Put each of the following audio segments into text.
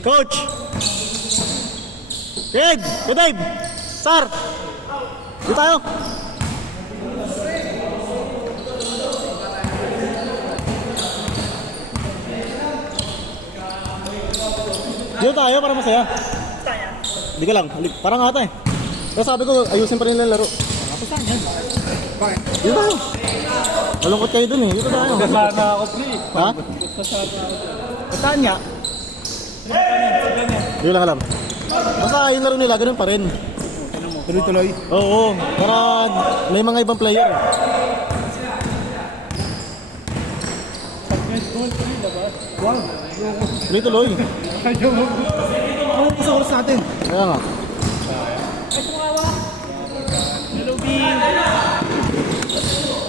Coach! Dave! Hey Dave! Sir! Dito tayo! Dito tayo para masaya. Hindi ka lang. Parang ata eh. Kaya sabi ko, ayusin pa rin lang laro. Ako saan yan? Bakit? Dito tayo. Malungkot kayo dun eh. Dito tayo. Sana ako, pre. Ha? Sana ako. Saan nga? Hindi ko lang alam. Basta yung laro nila, ganun pa rin. Tuloy-tuloy. Oo, para may mga ibang player. Wow. Tuloy-tuloy. Ayaw mo. Ano po sa oras natin? Kaya nga. Ay, sumawa! Hello, B!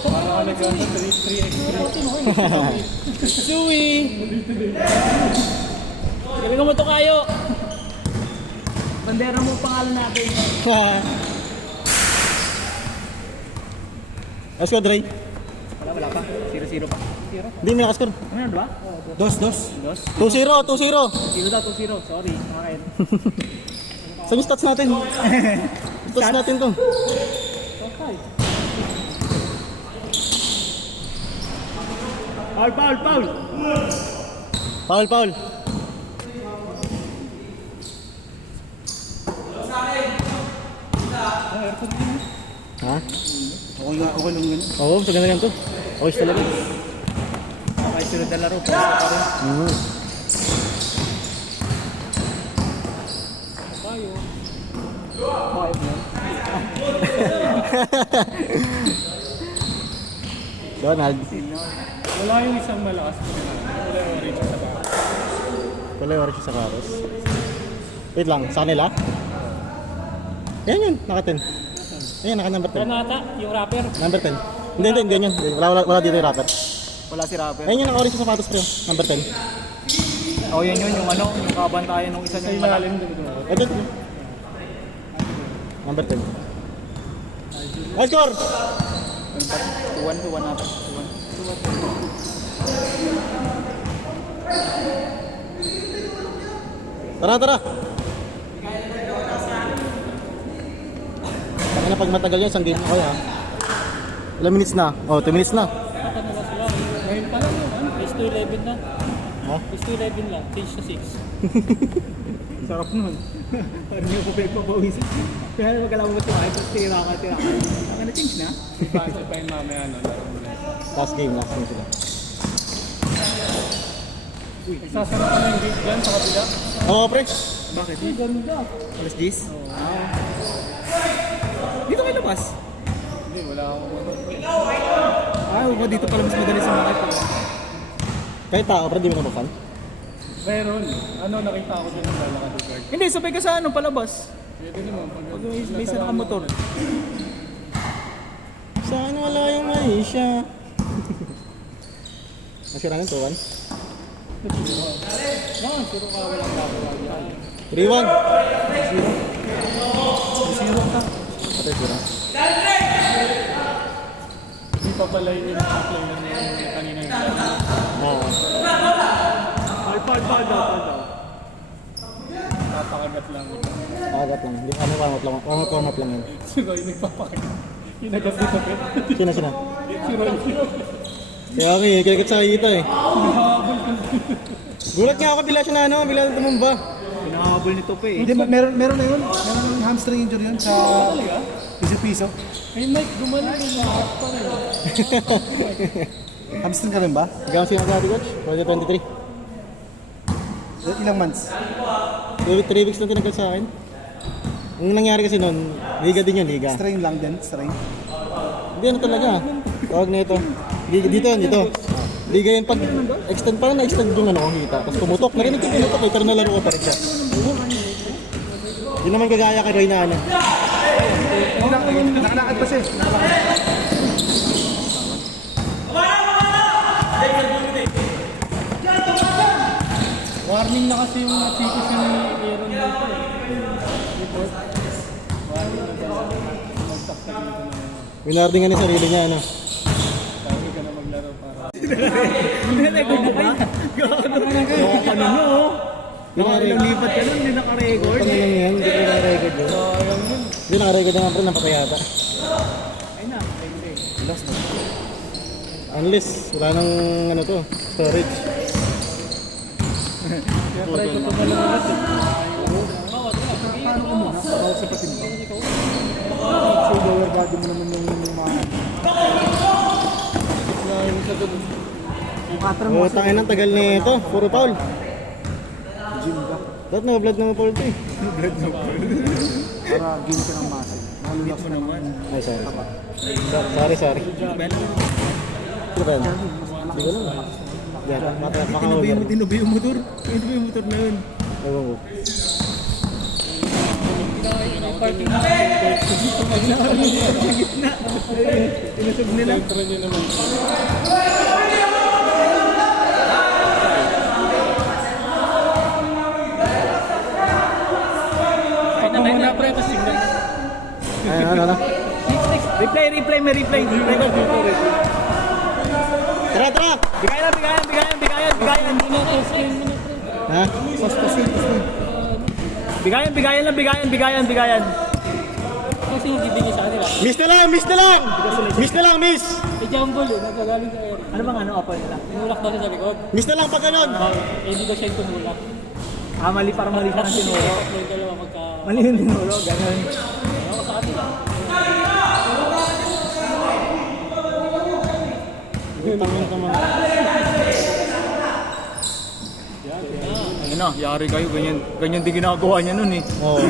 Parang ka nag-ganda 3x3. Suwi! Galing mo to kayo! Bandera mo pangalan natin. Let's go, Dre. Wala pa. 0-0 pa. 0? Hindi may nakaskor. Ano yan, ba? Dos. 2-0, 2-0. 0 daw, 2-0. Sorry, makain. Saan yung stats natin? Stats natin to. Okay. Foul! Foul. Ha? Okay lang yun. Oo, sa ganda to. Okay talaga. Okay, sunod na laro. Pasa pa rin. Bakit mo? Donald. Wala yung isang malakas ko na. Wala yung orange sa baka. Wala yung oras sa karos. Wait lang, sa kanila? Yan yun, naka 10. Ayan, naka number 10. Granata, yung rapper. Number 10. Hindi, ganyan. Wala dito yung rapper. Wala si rapper. Ayun yung naka-orange sa sapatos, pre. Number 10. Oh, yan yun, yung ano, yung kabantayan nung isa niyang malalim. Ito. Number 10. High score! 2-1 natin. 2-1. Tara! Taka na pag matagal yan, isang game na kaya. Ilang minutes na? Oh, 2 minutes na. Ngayon pa lang yun, Phase 2-11 na. Ha? Phase 2-11 lang, Phase 6. Sarap nun. Parang yung kupay ko pawisin. Kaya magkalaman mo ito ay tira ka. Ang na-change na? Basta pa yung mamaya ano. Last game sila. Sasarap ka ng gate dyan sa kabila. Oo, pre. Bakit? Ay, ganda. Alas 10. Dito kayo labas? Hindi, wala ako. Dito pala mas madali sa market. Kahit tao, pre, di mo na mafan. Meron. Nakita ako din ng lalakad ng guard. Hindi, sabay ka sa palabas. Pwede naman. Pag may isa nakamotor. Saan wala yung Maisha? Nasira ng 2-1. Suro ka walang gagawa yan. 3-1. Siro ka. Patay sira. Hindi pa pala yung play na kanina yung Oo. Fall daw. Napakagat lang. Agat lang. Hindi, warm up lang yun. Siguro yung nagpapakagat. Yung nagat dito. Sina? Si Roy. Kaya ako eh, kilakit sa kita eh. Gulat nga ako, bila siya na bila tumumba. Pinahabol ni Tope eh. Hindi, meron na yun. Meron ng hamstring injury yun sa piso-piso. Hey Mike, gumaling yung lahat pa rin. Hamstring ka rin ba? Hanggang sino ka coach? 2023. Ilang months? 3 weeks lang tinagal sa akin. Ang nangyari kasi noon, liga din yun, liga. Strain lang din, strain. Hindi ano talaga. Tawag na ito. Dito. Liga yun pag extend, parang na-extend yung ano, kita. Tapos pumutok. Narinig ko pumutok, pero nalaro ko pa rin siya. Hindi naman kagaya kay Roy na ano. Nakalakad pa siya. Warning na kasi yung nasikis yung Aaron dito eh. Report. Warning na daw. Magsaksak dito na. Winarding nga ni sarili niya, ano. Sabi ka na maglaro para. Hindi na kayo. Ano nyo? Ilang lipat ka nun, hindi naka-record. Ano lang yan, hindi ko naka-record yun. Hindi naka-record naman pre, napatay yata. Ay na, hindi. Last na. Unless, wala nang ano to, storage. Kaya try ko ito malumas eh. Paano ko muna? Bawal sa patin mo. So, lower body mo naman yung mga... Oo, tangin ang tagal na ito, puro foul. Gym ka. Dapat na-blood naman foul to eh. Para gym ka ng muscle. Malulak mo naman. Ay, sorry. Ano ba yan? Hindi ko lang. Yan, maka-over. Tinubi yung motor. Tinubi yung motor na yun. Ewan ko. Parking na. Tinusog nila. Try nyo naman. Pag muna pre, tapos signal. Ano? Replay, may replay. Tara! Bigayan. Ha? Bigayan. Kasi hindi niya sa kanila. Miss na lang! Eh, jumble yun. Nagagaling sa air. Ano bang ano apple nila? Tinulak daw siya sa likod. Miss na lang pag ganon! Eh, hindi daw siya yung tumulak. Mali siya ng tinuro. Yung dalawa magka... Mali yung tinuro, ganun. Ako sa kanila. Ayun na, yari kayo, ganyan din ginagawa niya nun eh. Oo.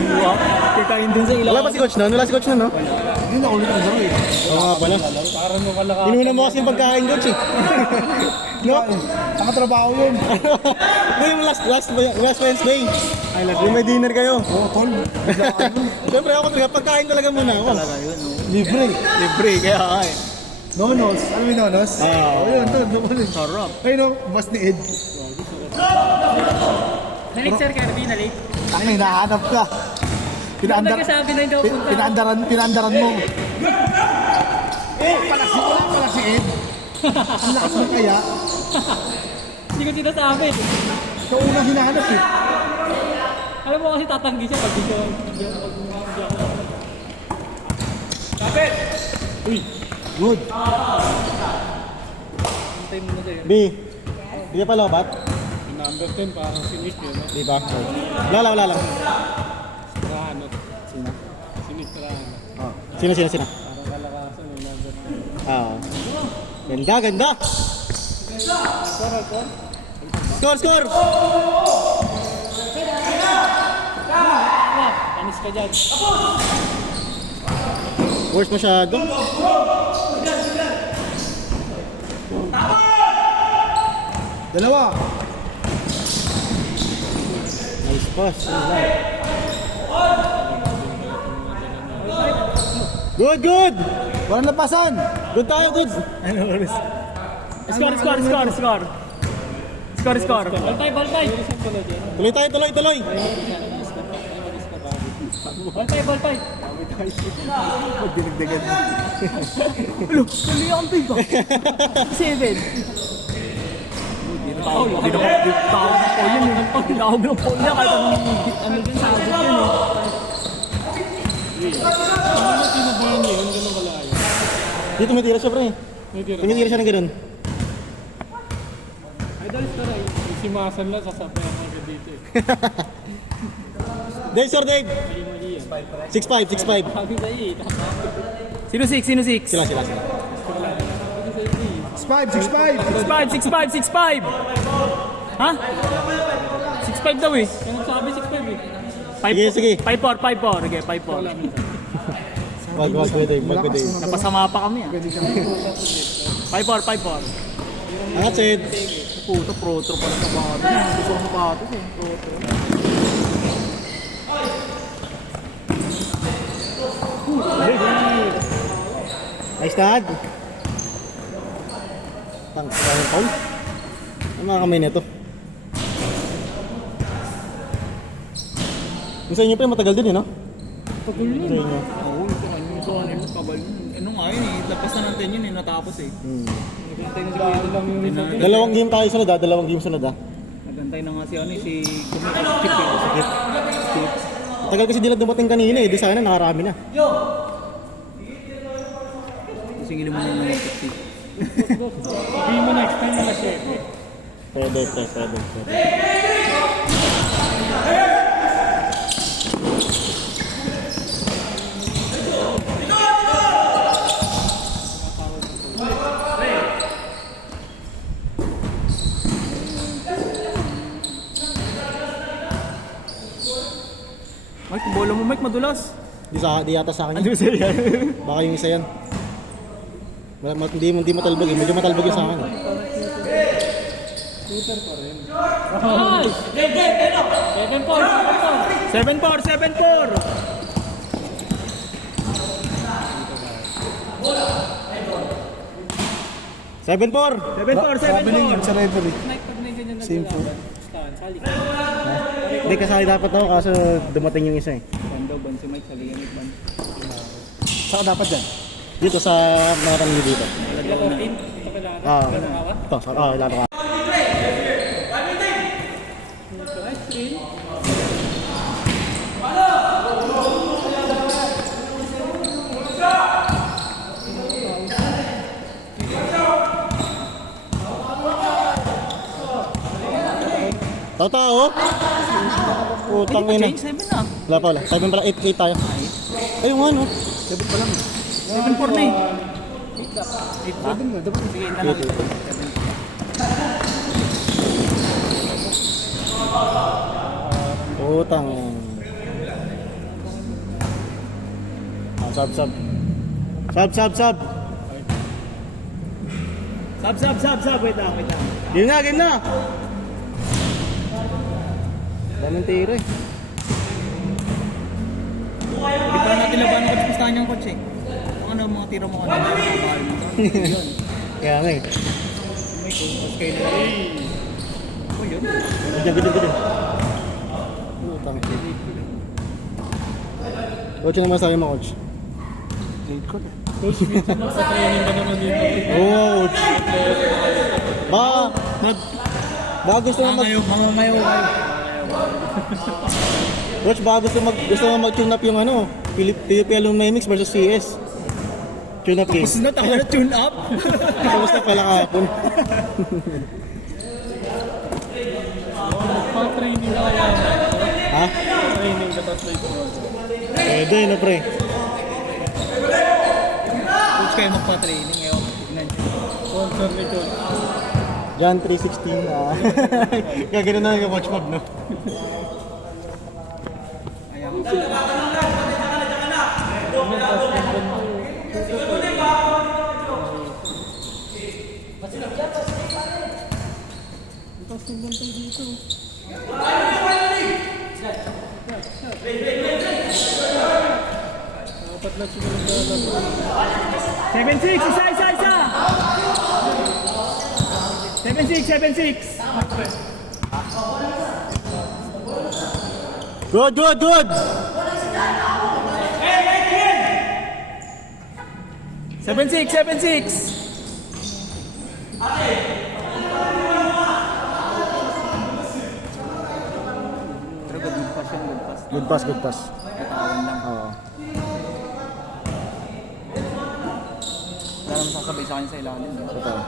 Kikain din sa ilaw. Wala pa si coach nun? Wala si coach nun, no? Hindi na ulit ang laro eh. Oo nga pala. Para mo kalaka. Inuna mo kasi yung pagkain, coach eh. No? Nakatrabaho yun. Ito yung last Wednesday. Yung may dinner kayo. Oo, tol. Siyempre ako talaga, pagkain talaga muna ako. Talaga yun, no? Libre. Libre, kaya eh. Nonos. Alam mo yung nonos? Ah. Oo, yun. Tol. Sarap. Ayun o, boss ni Ed. Nalik sir Kirby, nalik. Ang hinahanap ka. Nagkasabi na hindi ako punta. Pinandaran mo. Wala pala si Ed. Ang lakas mo kaya. Hindi ko sinasabi. Ikaw unang hinahanap eh. Alam mo kasi tatanggi siya pag dito. Good. Antay mo na sa'yo. B. Di ka pa lobat? Number 10 parang si Nick yun. Di ba? Wala lang. Rahanot. Sino? Si Nick Rahanot. Sino? Parang kalakasan yung number 10. Ganda! Score! Panis ka dyan. Worst masyado. Dalawa. Nice pass. Good! Walang lapasan. Good tayo, good! Score. Baltay. Tuloy! Baltay. Dinagdagan mo. Tuloy ang big ah. 7. Tao ng po yun eh. Tinawag ng po niya kahit ano din sa abot yun eh. Ano tinabahan niya yun? Ganun kalayo. Dito tumitira siya, pre. May tira. Tumitira siya ng ganun. Idol sir ay si Masan lang sasabayan agad dito eh. Dave, sir, Dave! Mali yan. 6'5". Sabi sa'yo eh. Sino 6? Sila. Sabi sa'yo eh. 6'5". Ha? 6'5 daw eh. Kaya nagsabi 6'5 eh. Sige. 5'4". Sige, 5'4". Wag, Dave. Napasama pa kami ah. 5'4". Angat, Sid. Puto, pro-tro pala sa bato. Gusto ko mapatos eh. Pro-tro. Nice dad. Tangkang paul. Ano mga kamay nito? Yung sa inyo pa matagal din eh, no? Pagul yun. Sa inyo. Oo, ito ano kabal yun. Ano nga yun eh, lapas na natin yun eh, natapos eh. Hmm. Lang yung isa. Dalawang game tayo sunod ah. Gantay na nga si ano si Chip eh. Tagal kasi nila dumating kanina eh. Di sana nakarami na. Singilin mo na mga Chip. Hindi mo na-explain na siya. Pwede. Mike, bola mo Mike, madulas. Di yata sa akin Ano yun. ba yan? Baka yung isa yan. Hindi matalbog eh. Medyo matalbog yung sa akin. Nice! 7-4. 7-4! 7-4. Sabi na yun sa referee. Mike, pag may ganyan Same po. Saan? Sali. Hindi kasali dapat ako kaso dumating yung isa eh. Bando, ban si Mike, saligan ban. Saan dapat dyan? Dito sa mga kanili dito. Kaya 14, ito kailangan. Ah, Kailangan. ito. Ilalo ka. Nice screen. Tao. Putang ina. Change 7 na. Wala. 7 pala. 8 tayo. Ayun nga no. 7 pa lang. 7-4 na eh. Dapat nga, dapat. Sige, ina lang. Putang. Sab. Sub. Wait lang. Game na. Daming tiro eh. Hindi pa natin labanan ko sa pustahan niyang coach eh. Kung ano mga tira mo kanina, mahal mo. Yun. Kaya nga eh. May coach kayo na lang. Oh, yun. Gudyan. Putang. Coach, ano masabi mo, coach? Late ko na. Coach, minsan nasa-training ka naman dito. Oo, coach. Baka gusto mo Mangangayo kayo. Coach, baka gusto mo mag-tune up yung ano, PUP Alumni Mix versus CS. Tune up game. Tapos na tayo na tune up. Tapos na pala kahapon. Pa-training ka kaya. Ha? Training ka tapos may pro. Pwede, no pre. Coach kayo magpa-training ngayon. Tignan. Sponsor ni Coach. John 3:16. Gagano na yung coach Bob, no? Tapos yung bantay dito. Dapat na sila naglalaro. 7-6, isa. 7-6. Good! 7-6. Pero good pass yan, good pass. Good pass. Katawan lang. Oo. Wala naman sasabay sa akin sa ilalim. Totoo.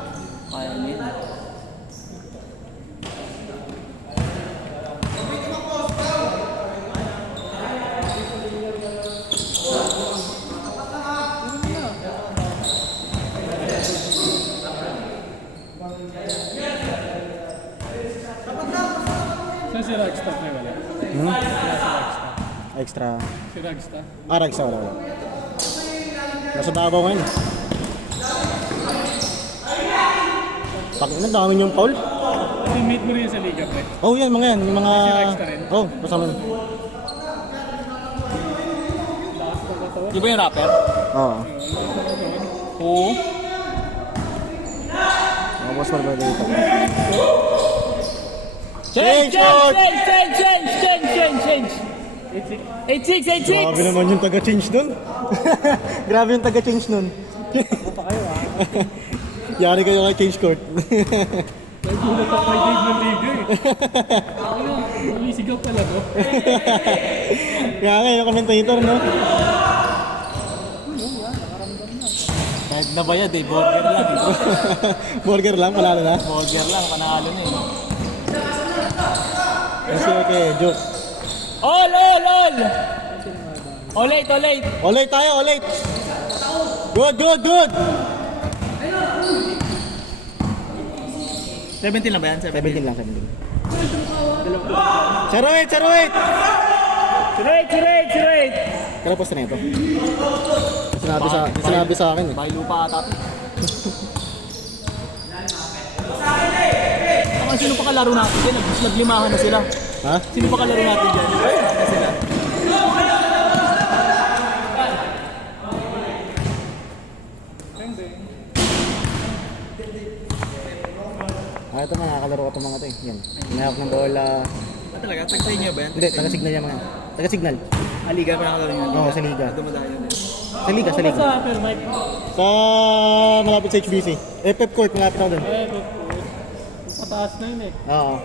Kaya niya yun. Saan si Ragstaff may wala? Extra. Si Ragstaff. Rex, wala. Nasa Davao ngayon. Pakina, dami yung foul. Teammate mo rin sa Liga, pre. Oh, yan, mga yan. Yung mga... Si Rex na rin? Oh, kasama. Lakas pa katawan. Di ba yung rapper? Oo. Oo. Mga boss marba dito. Change! Grabe naman yung taga-change nun. Grabe yung taga-change nun. Yari kayo kay change court. Nagulat ako kay Dave ng liga eh. Ano, lumisigaw pala to. Kaya nga yung commentator, no? Kahit nabayad eh, burger lang eh. Burger lang, panalo na. Burger lang, panalo na eh. Kasi okay, joke. All, all, all! Olate, olate! Olate tayo, olate! Good, good, good! 17 lang ba yan? 17 lang, 17. Charoit, charoit! Straight! Kaya posta na ito. Sinabi sa akin eh. Bahay lupa ata. Ang sino pa kalaro natin dyan? Naglimahan na sila. Ha? Sino pa kalaro natin dyan? Naglimahan na sila. Ito mga nakakalaro ko itong mga ito eh. Yan. Hinahap ng bola. Talaga? Tag sa inyo ba yan? Hindi, taga-signal yan mga. Taga-signal. Liga pa nakalaro nyo? Oo, sa liga. Dumadayo na. Sa liga, sa liga. Sa upper mic. Sa malapit sa HBC. FF Court, malapit ako dun. Pataas na yun eh. Oo.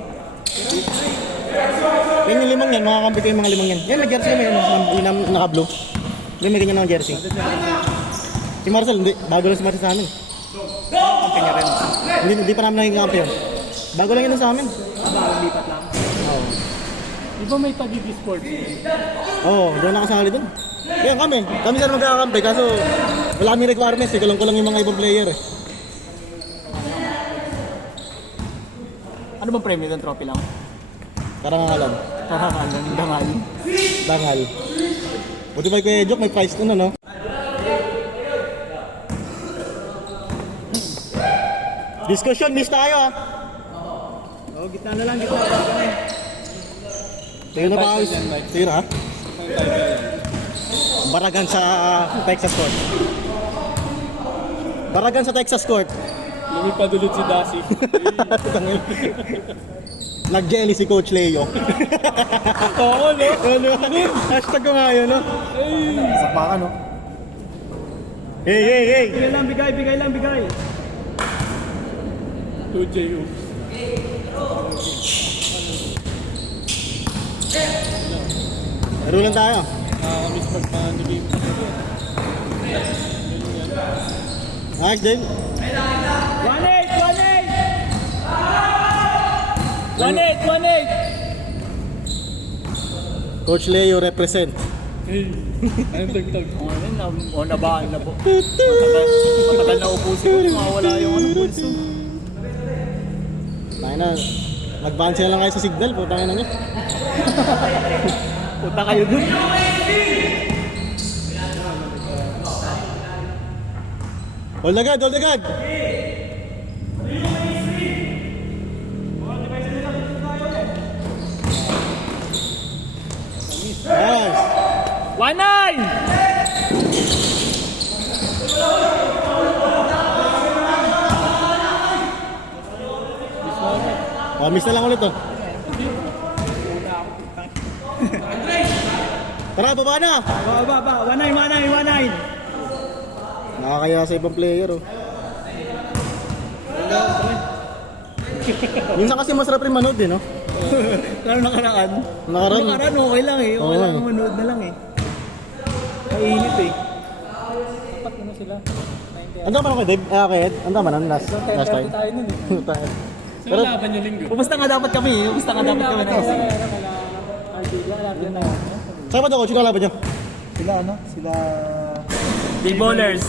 Yan yung limang yan, makakampi ko yung mga limang yan. Yan, may jersey kami yun, naka-blue. Yan, may ganyan ng jersey. Si Marcel, hindi. Bago lang si Marcel sa amin. Kanya rin. Hindi pa namin naging kampiyon. Bago lang yun sa amin. Lipat lang. Oo. Di ba may pagiging sports? Oo, doon nakasali dun. Kaya kami sana magkakampi, kaso wala kami requirements eh. Kulang yung mga ibang player eh. Ano bang premium ng trophy lang? Karangalan. Karangalan, dangal. Dangal. Buti ba Kuya Joke, may price nun ano? Discussion, miss tayo ah. Oh, gitna na lang, gitna na lang. Sige na ba? Sige na ha? Baragan sa Texas Court. Baragan sa Texas Court. Lumipad ulit si Dasi. Nag-jelly si Coach Leo. Oo, no? Ano? Hashtag ko nga yun, no? Sa baka, no? Hey! Bigay lang, bigay. 2J Oops. Laro lang tayo. Nakakamiss pagpa-game. Nice din. 1-8! Coach Leo represent. Hey, anong tagtag? Nabaan na po. Matagal na upusin ko, mawawala yung ano pulso. Tayo na. Nag-bounce na lang kayo sa signal. Putangin na nyo. Punta kayo dun. Hold agad, hold agad. Nice. 1-9! Oh, miss na lang ulit oh. Tara, baba na. Baba. 1-9. Nakakaya sa ibang player oh. Minsan kasi masarap rin manood eh, no? Lalo nakaraan. Nakaraan. Okay lang eh. Okay Oo. lang manood na lang eh. Mainit eh. Dapat ano sila? Ang tama na kay Dave? Okay, Ed. Ang tama na, last time. Tayo nun eh. Tayo. Sino Pero, laban yung linggo? Umusta nga dapat kami eh. Umusta nga dapat kami na kasi. saan ba ito, coach? Sino kalaban nyo? Sila ano? Sila... Big ballers.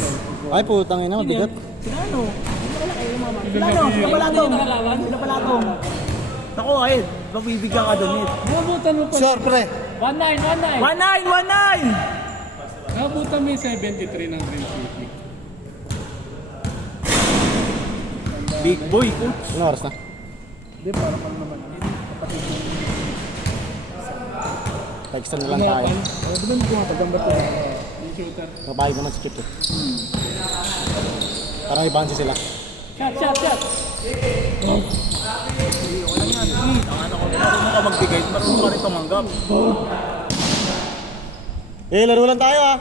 Ay, putang ina, bigat. Sila ano? Sila palatong. Sila palatong. Ako Ed. Mabibigyan ka doon Ed. Nabutan mo pa. Siyempre. 1-9. 1-9! Nabutan mo yung 73 ng Green City. Big boy coach. Ano oras na? Hindi, parang ano naman. Textan na lang tayo. Di ba hindi kumapagambot ko? Yung shooter. Papayag naman si Chip eh. Parang may bounce sila. Shot! Walang yan. Tangan ako. Marunong ka magbigay. Marunong ka rin tumanggap. Eh, laro lang tayo ah.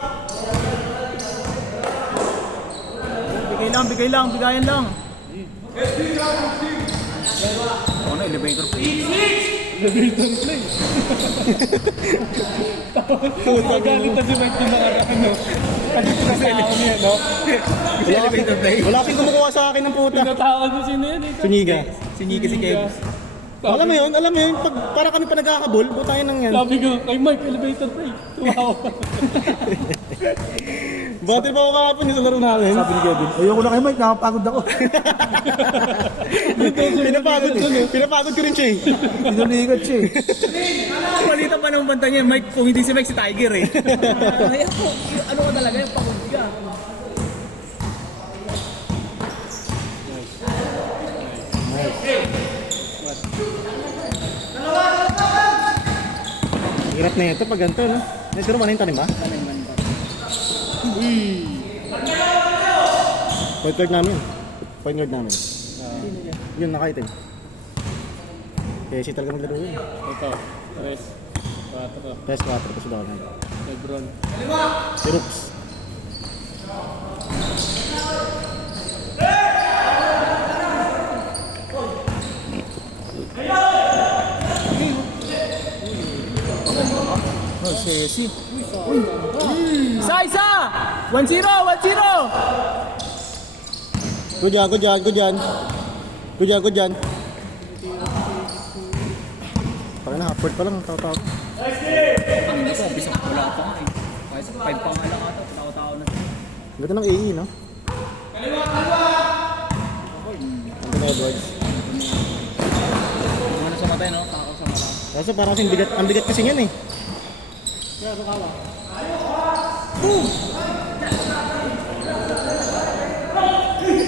Bigay lang. Bigayan lang. Ano, elevator po. Elevator play. Magalit na si Mike yung mga ano. Kasi pinatawag niya, no? Elevator play. Wala kasing kumukuha sa akin ng puta. Pinatawag mo sino yan eh. Suniga. Sinigi si Kev. Alam mo yun, pag, para kami pa nagkakabol, butahin ng yan. Sabi ko, kay Mike, elevator play. Tumawa. Bati pa ako kahapon yung sa laro namin. Sabi ni Kevin, ayoko na kay Mike, nakapagod ako. Pinapagod ko rin siya eh. Inuligot siya eh. Palitan pa ng banta niya, Mike, kung hindi si Mike, si Tiger eh. Kaya po, ano ka talaga, pagod ka. Hirap na ito pag ganito, no? Pero man yung tanim ba? Point guard namin. Point guard namin. Yun, nakaitim. Kaya si talaga maglaro yun. Ito, 3, 4, Test 4 pa si Donald. Lebron. Si Rooks. Oh, sesi. Isa! 1-0! 1-0! Good yan, good yan, good yan. Good yan, good yan. Parang na-upward pa lang, tao-tao. Ang ina ko, bisang wala pa nga eh. Kahit 5 pa nga lang ata, tao-tao na. Ganda ng AE, no? Anthony Edwards. Ano sa matay, no? Tao sa mata. Kaso parang kasing bigat, ang bigat kasi yan eh.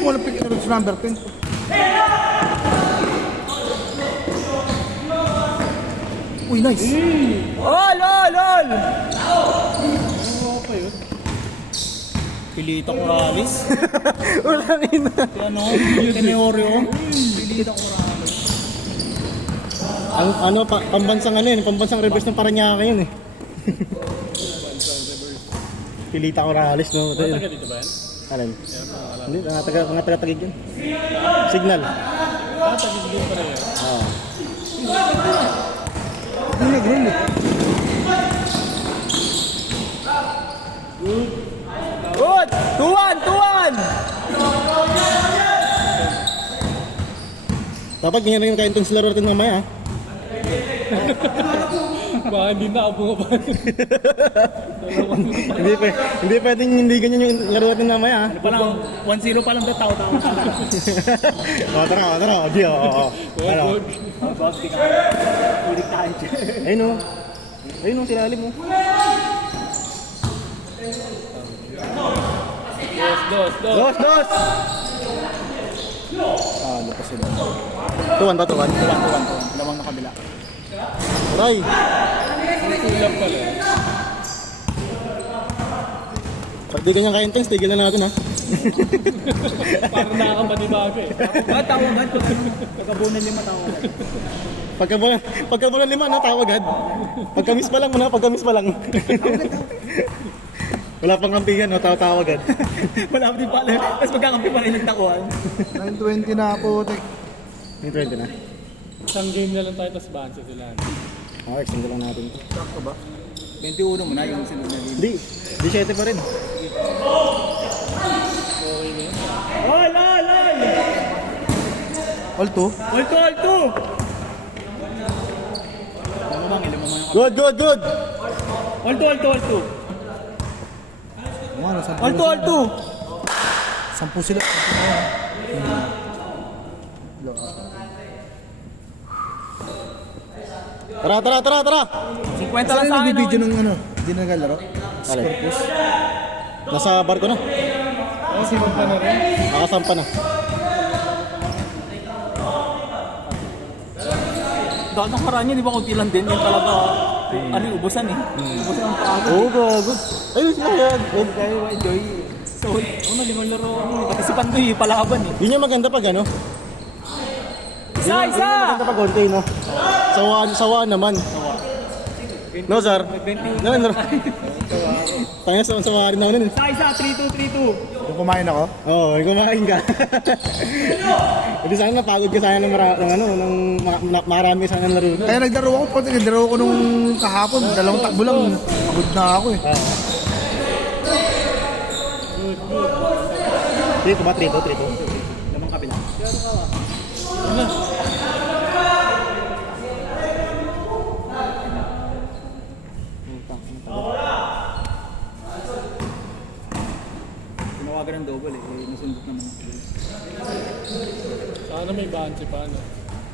Wala pick sa number 10. Uy, nice. Ol! Pilito Corrales. Walang ina. Ano? Teneorio. Pilito Corrales. Ang ano, pambansang ano yun, pambansang reverse ng Paranaque yun eh. Pilita Corrales, no? Ito yun. Taga dito ba yan? Alin? Hindi, mga taga-tagig yun. Signal. Taga dito pa rin yan. Oo. Green eh. Good! 2-1! Dapat ganyan rin kain itong laro natin mamaya. Baka hindi na ako bumaba. Hindi pwedeng hindi ganyan yung laro natin mamaya. Parang 1-0 pa lang daw, tao-tao na lang. Tara. Di, oo. Tara. Boss, di ka. Ulit tayo dyan. Ayun o, silalim mo. Dos. Dos! Ah, lapas sila. Tuwan ba, tuwan? Lawang na kabila. Aray! Kulang pala. Pag di ganyan kain things, tigil na natin ha. Parang nakakapanibago eh. Tawagan ko. Pagkabunan 5 tawagan. Pagkabulan 5 na, tawag agad. Pagkamis pa lang muna, pagkamis pa lang. Wala pang kampihan, no? Tawag agad. Wala pa din pala. Tapos magkakampi pa rin nagtakuan. 9:20 na po, tek. May 20 na. Isang game na lang tayo, tapos bansa sila. Okay, extend lang natin. Sakto ba? 21 mo na yung sinunod na game. Hindi, 17 pa rin. Ol! All 2. All 2! Good! All 2! Ano, All 2! 10 sila. Tara! 50 lang Saan sa yung akin. nagbibideo ng ano? Hindi na naglalaro? Alin? Nasa barko na. Sinod pa na rin. Nakasampa na. Dahil ng karaan niya, di ba kunti lang din? Yan talaga, ano yung ubusan eh. Ubusan ang pagod. Oo, gago. Ayun sila yan. Kaya enjoy. So, ano, 5 laro. Pati si Pandoy, palaban eh. Yun yung maganda pag ano. Isa! Yun yung maganda pag konti, no? Sawaan naman. No, sir? No. Tanga sama rin ako nun. Isa, 3-2. Kung kumain ako, Oo, kumain ka. Hindi sana napagod ka sana ng marami sana ng laro na. kaya naglaro ako. Pag naglaro ako nung kahapon, 2 takbo lang. Pagod na ako eh. Dito ba? 3-2. Namang kabila. Tinawagan ng double eh. Nasundot naman ako. Sana may bansi pa, ano.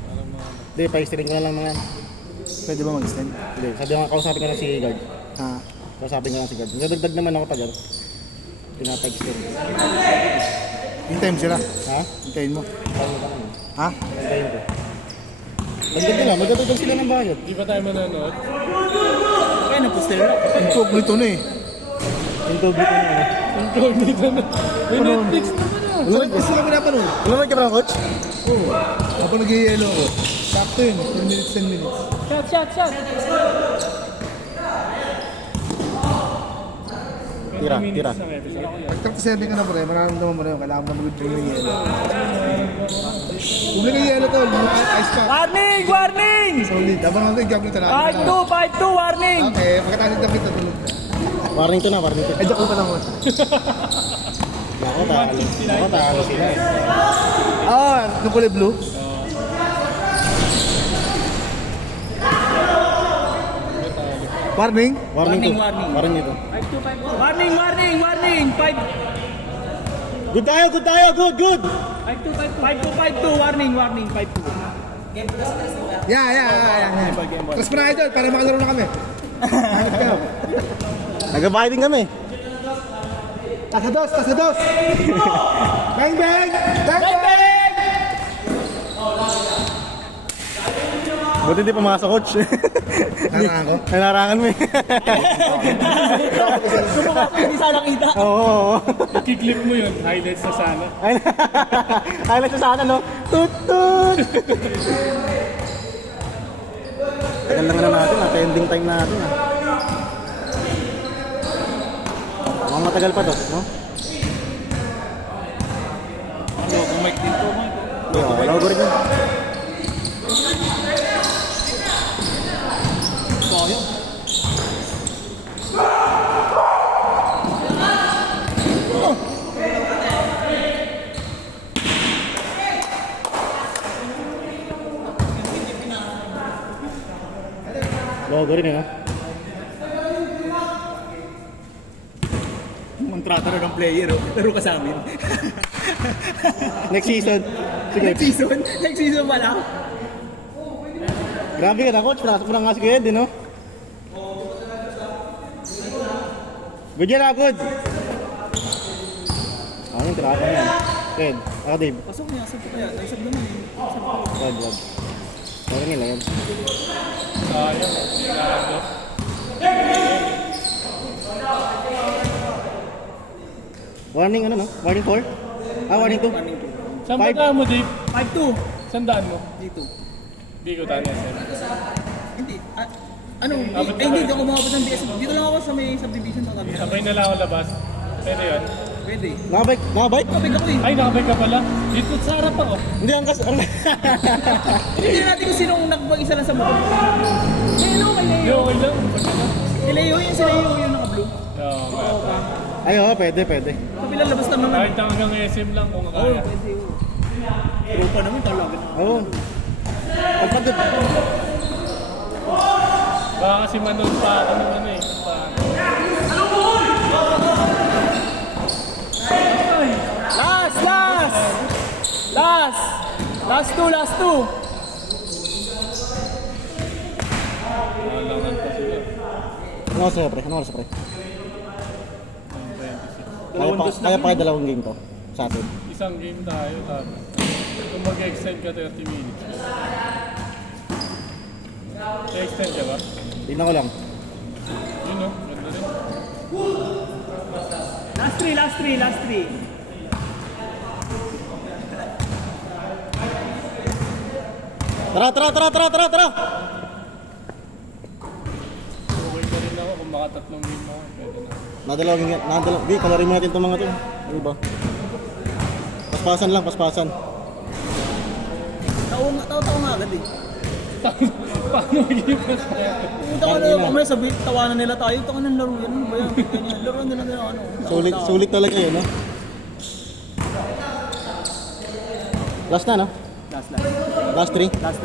Para mga... Hindi, pa-string ko na lang mga. Pwede ba mag-extend? Hindi, sabi ko nga, kausapin ko na si guard. Ha? Kausapin ko na si guard. Nadagdag naman ako pag pinapa-extend. Hintayin mo sila. Ha? Hintayin mo. Paano ka naman? Ha? Hintayin ko. Dagdag nila, magdadagdag sila ng bayad. Di ba tayo manonood? Kaya nag-poster na. Ang tog nito na eh. Yung tubig ko na ano. Ang goal dito na. May Netflix naman ah. Wala sila pinapanood. Wala na ka ba coach? Oo. Kapag nag-i-yellow ako. Sakto yun. 10 minutes, 10 minutes. Shot. Tira. 20 minutes ng episode. Pag 37 ka na pre, mararamdaman mo na yun. Kailangan mo na mag-withdraw ng yellow. Kung nag-i-yellow to, ice pack. Warning! Solid. Habang ako nag-gablo talaga. 5-2, warning! Okay, pagkatapos ng damit, natulog na. Warning to na, warning to. Eh, joke ko pa lang mo. Ako talo sila eh. Ah, nung kulay blue? Warning? Warning to. Warning. Warning nito. Warning! 5... Good tayo, good! 5-2, warning, 5-2. Yeah. Tapos pa na idol, para makalaro na kami. Hanap ka. Nag-fighting kami. Tasados! Bang! Buti di pumasok coach. Narangan ko? Narangan mo eh. Hindi sana kita. Oo. Kiklip mo yun. Highlights na sana. Highlight sa sana no? Tut! Tagal lang na natin ending time natin Mga matagal pa to, no? Kung mic din to, mic. Logo rin yun. Logo rin yun, no? Kontrata na ng player, oh. Laro ka sa amin. Next season. Sige. Next season pa lang. Grabe ka na, coach. Pinasok mo na nga si Kuya Ed, no? Good yan, good. Ano yung trapa niya? Ed, Dave. Pasok niya, asap ko kaya. Naisap naman eh. Wag. Sorry nila yan. Sayang. Sigado. Warning ano, no? Warning 4? Warning 2. Saan ba daan mo, Dave? 5-2. Saan daan mo? Dito. Di ko tanya sa'yo. Hindi. Hindi ako makapos ng BS. Dito lang ako sa may subdivision sa kabila. Sabay na lang ako labas. Pwede yun. Pwede. Nakabike? Kapag ako eh. Ay, nakabay ka pala. Dito sa harap ako. Hindi, ang Hindi natin kung sinong nakapag-isa lang sa motor. Leo, kay Hindi, Leo. okay lang. Si Leo, si Leo yung naka-blue. Oo, Ay, oo, pwede. Kabila labas naman. kahit hanggang SM lang kung kaya. Pwede. Tropa naman talaga. Oo. Pagpagod. Baka kasi manood pa ako ng ano eh. Last two. Malangan pa sila. Ano oras na, pre? Kaya pa kayo dalawang game to sa atin. Isang game tayo tapos kung mag-extend ka 30 minutes. Extend ka ba? Tignan ko lang. Yun o, ganda rin. Last three. Tara! Okay ka rin ako kung maka 3 game ako. Pwede na. Nadalawang. Di, kalarin mo natin itong mga to. Ano ba? Paspasan lang, paspasan. Tao nga agad eh. Paano magiging pasaya? Ito ka na, kamaya sabi, tawanan nila tayo. Ito ka ng laro yan. Ano ba yan? Ganyan. Laro nila na ano. Sulit talaga yun, no? Last na, no? Last. Last 3. Last.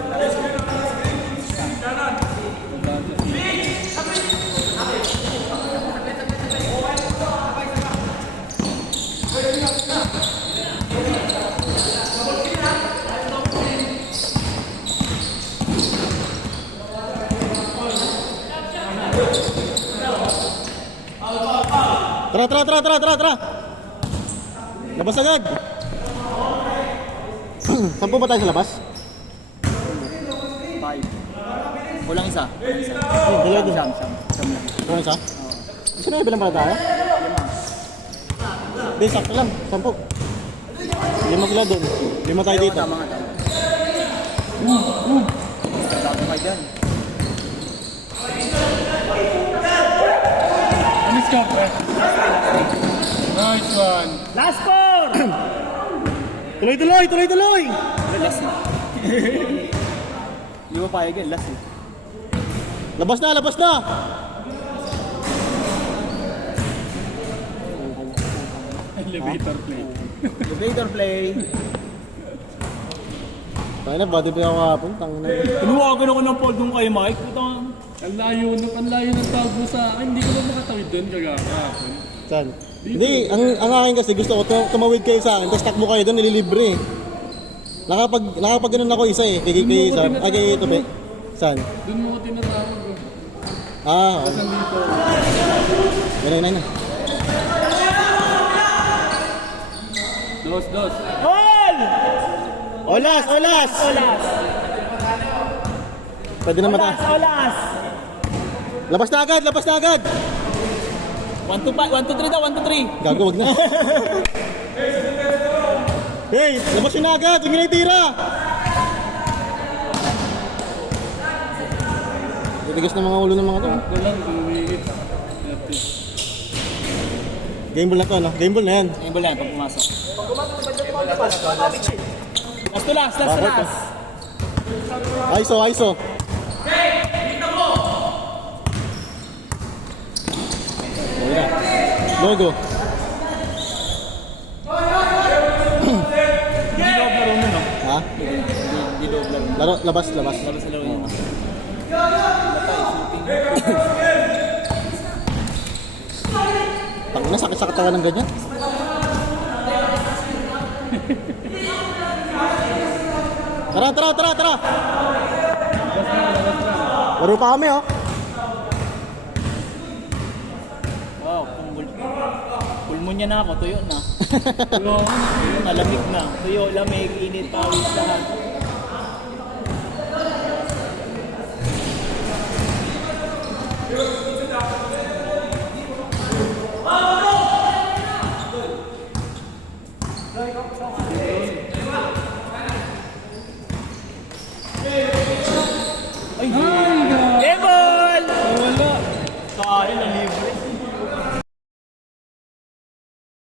Tara. Labas agad. Sampu ba tayo sa labas? 5. Kulang isa. Dalawa din. Siyam lang. Ano isa? Gusto na bilang pala tayo? 5. Hindi, sakto lang. 10. 5 sila doon. 5 tayo dito. Tama. Dapat kayo dyan. Alis ka, pre. Nice one. Last 4! Tuloy! Last eh. Hindi mo payag yan, last eh. Labas na! Elevator play. Elevator play. Tayo na, body pa ako kapon. Tangin na. Tinuwagan ako ng pod nung kay Mike. Putang. Ang layo ng tawag mo sa akin. Hindi ko ba makatawid doon kagahapon? Saan? Hindi, ang akin kasi gusto ko tumawid kayo sa akin, tapos takbo kayo doon, nililibre. Nakapag ganun ako isa eh, kay isa. Ay, kay ito, be. Saan? Doon mo ko tinatawag. Ah, Saan dito? ganun na. Dos. All! Olas! Olas! Pwede na mata. Olas! Labas na agad! 1, 2, 3 daw, 1, 2, 3. Gago, wag na. Hey, labas yun na agad, huwag na itira! Titigas na mga ulo ng mga to. Ito lang, dumigit. Game ball na to, no? Game ball na yan. Yung bola yan, pag pumasok. Last to last. Bakit? ISO. Wala. Logo. Hindi loob laro mo, no? Ha? Hindi loob laro. Labas. Laro sa laro yun. Tangina, sakit sa katawan ng ganyan. Tara. Laro pa kami, oh. Wow, pulmonya na ako, tuyo na. Tuyo, malamig na. Tuyo, lamig, init, pawis, lahat.